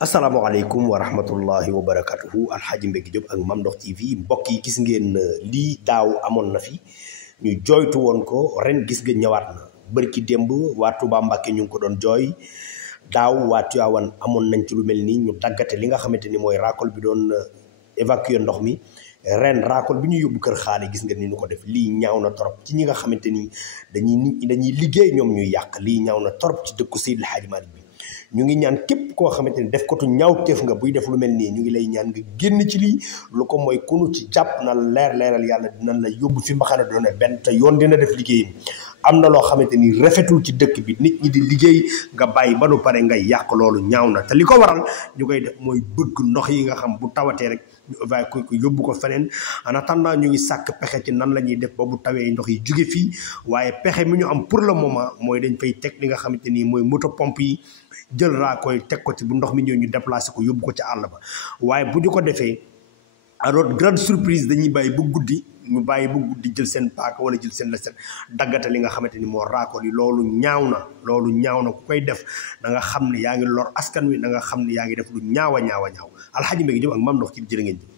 asalaamaaleykum wa rahmatullahi wa barakatuhu alxaaji Mbégi Diop ak Mame Ndokh TV mbokk yi gis ngeen lii daaw amoon na fi ñu jooytu woon ko ren gis nga ñëwaat na bërki démb waa Touba Mbacké ñu ngi ko doon jooy daaw waa Tivaouane amoon nañ ci lu mel nii ñu daggate li nga xamante ni mooy racole bi doon évacuer ndox mi ren racole bi ñu yóbbu kër xaale gis nga ni ñu ko def lii ñaaw na torop ci ñi nga xamante ni dañuy liggéey ñoom ñuy yàq lii ñaaw na torop ci dëkku Seydil Hadji Malick bi ñu ngi ñaan képp koo xamante ni def ko tu ñaawteef nga buy def lu mel nii ñu ngi lay ñaan nga génn ci lii lu ko mooy kunu ci jàpp na leeral yàlla dinañ la yóbbu fi mbaxane doone benn te yoon dina def liggéeyam am na loo xamante ni rafetul ci dëkk bi nit ñi di liggéey nga bàyyi ba nu pare ngay yàq loolu ñaaw na te li ko waral ñu koy def mooy bëgg ndox yi nga xam bu tawatee rek ñu évacuer ko yóbbu ko feneen en attendant ñu ngi sàkk pexe ci nan la ñuy def ba bu tawee ndox yi jóge fii waaye pexe mi ñu am pour le moment mooy dañ fay teg li nga xamante ni mooy moto pompe yi jël raakoy teg ko ci bu ndox mi ñëw ñu déplacé ko yóbbu ko ci àll ba waaye bu ñu ko defee alors grande surprise dañuy bàyyi ba guddi ñu bàyyi ba guddi jël seen paaka wala jël seen leset daggate li nga xamante ni moo raakool yi loolu ñaaw na ku koy def da nga xam ne yaa ngi lor askan wi da nga xam ne yaa ngi def lu ñaaw alxaaji Mbégi Diop ak Mame Ndokh ci jërë ngeen jëf